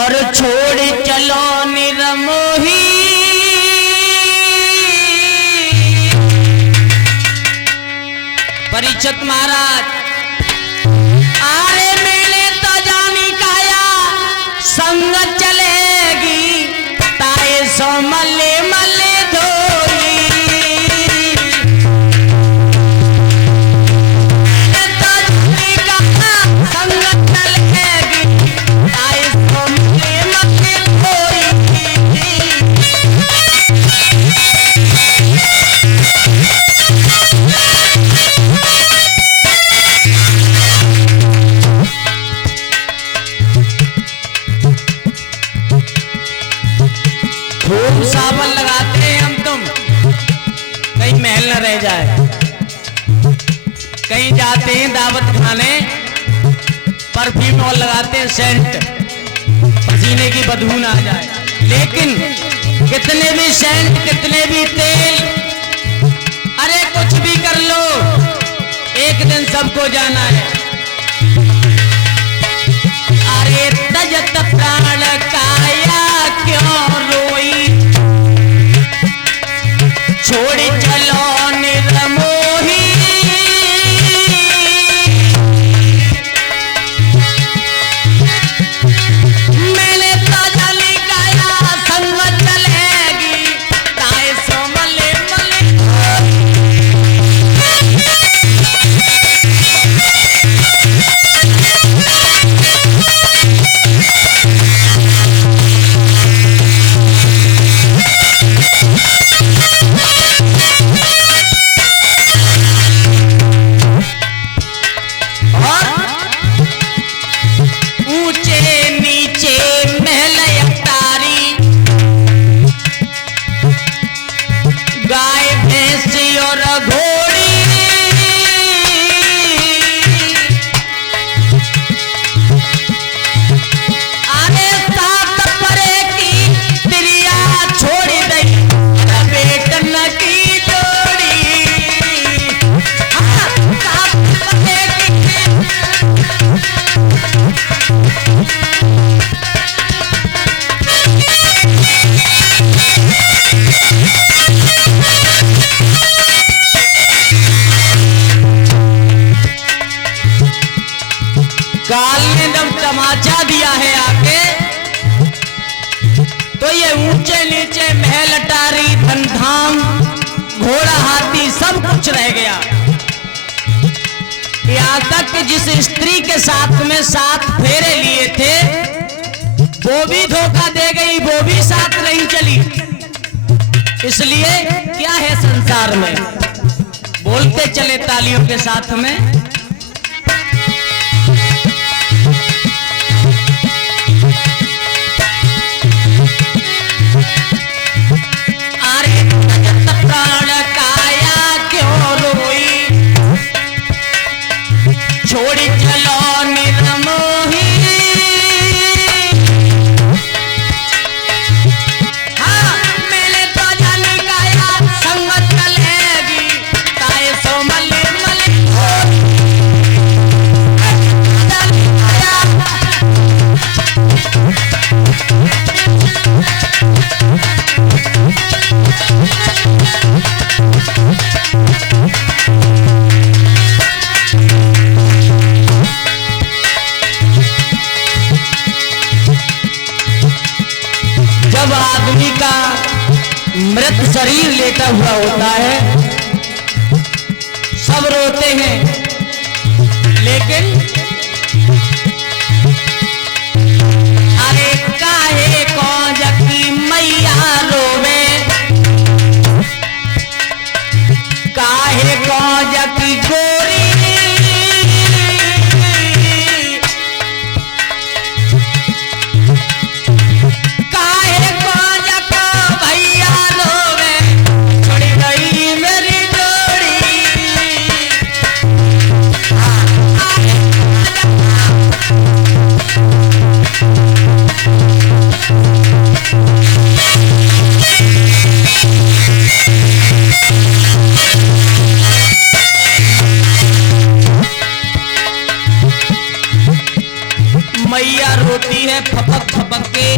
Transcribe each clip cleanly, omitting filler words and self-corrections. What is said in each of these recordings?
और छोड़ चलो निरमोही परीक्षित महाराज। आरे मेले तो जानी काया संग चलेगी ताए सो मल्ले मल्ले धोई। तो जानी काया संग चलेगी ताए सो मल्ले मल्ले धोई। खूब साबुन लगाते हैं हम तुम, कहीं महल न रह जाए। कहीं जाते हैं दावत खाने, परफ्यूम और लगाते हैं सेंट, पसीने की बदबू ना आ जाए। लेकिन कितने भी सेंट कितने भी तेल, अरे कुछ भी कर लो, एक दिन सबको जाना है। अरे तजत प्राण काया क्यों रोई, छोड़ चलो निर्मोही। मैंने तो जानी काया संग चलेगी ताए सो मले मले। काल ने जब तमाचा दिया है आके, तो ये ऊंचे नीचे महल अटारी धन धाम घोड़ा हाथी सब कुछ रह गया। यहाँ तक कि जिस स्त्री के साथ में 7 फेरे लिए थे वो भी धोखा दे गई, वो भी साथ नहीं चली। इसलिए क्या है संसार में, बोलते चले तालियों के साथ में। प्राण काया क्यों रोई, छोड़ चलो निर्मोही। हाँ मेले तो जानी काया संग चलेगी ताए सो मले मले। जब आदमी का मृत शरीर लेटा हुआ होता है सब रोते हैं, लेकिन अरे काहे कौन जकी मैया रोवे, काहे कौन जकी गोरी, मैया रोती है फपक फपक के,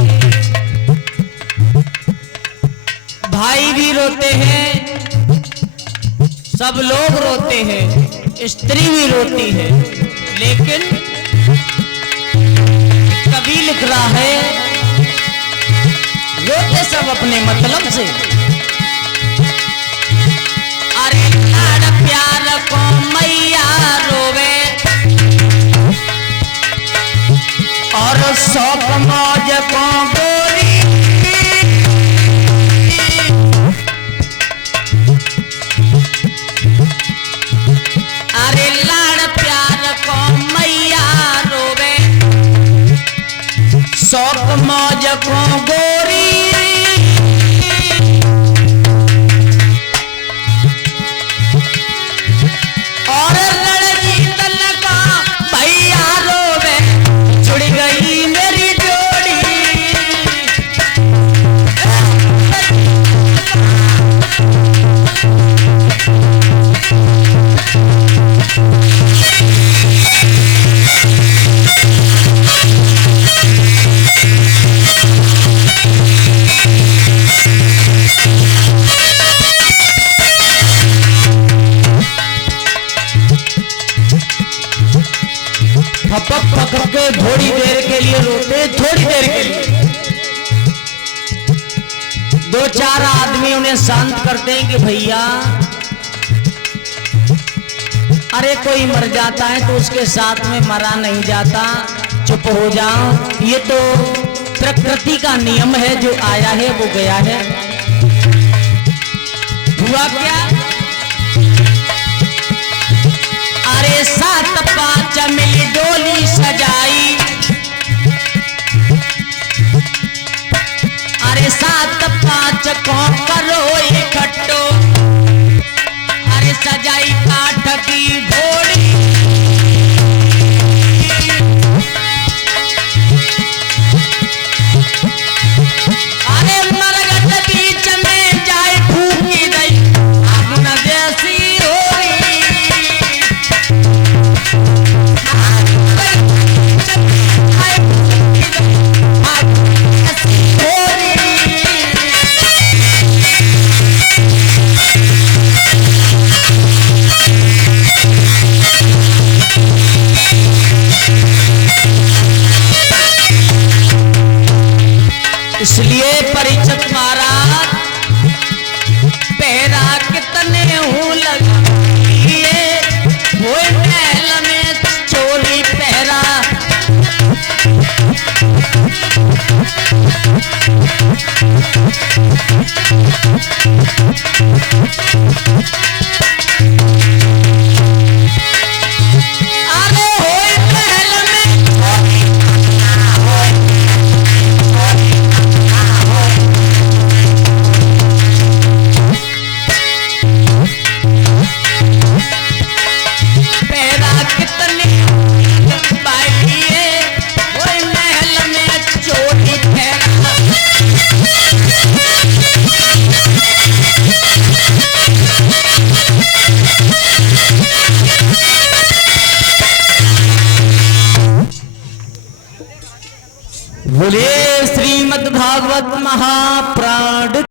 भाई भी रोते हैं, सब लोग रोते हैं, स्त्री भी रोती है। लेकिन कवि लिख रहा है रोते सब अपने मतलब से। अरे लाड़ प्यार को मैया रोवे और शौक मौज को गोरी, अरे लाड़ प्यार को मैया रोवे शौक मौज को गोरी, और रणजीत का भैया रोवे छुड़ गई मेरी जोड़ी। फपक फपक के थोड़ी देर के लिए रोते, थोड़ी देर के लिए। दो चार आदमी उन्हें शांत करते हैं कि भैया अरे कोई मर जाता है तो उसके साथ में मरा नहीं जाता, चुप हो जाओ, ये तो प्रकृति का नियम है, जो आया है वो गया है। हुआ क्या? अरे 7-5 मिली डोली सजाई, अरे 7-5 को करो इकट्ठो, अरे सजाई काठ की घोड़ी, अरे मरगट बीच में जाए फूकी गई आग जैसी इसलिए परिचित महाराज पहरा कितने हूँ लगे वो महल में चोरी पहरा, अरे हो महल में बोले श्रीमद् भागवत महाप्राण।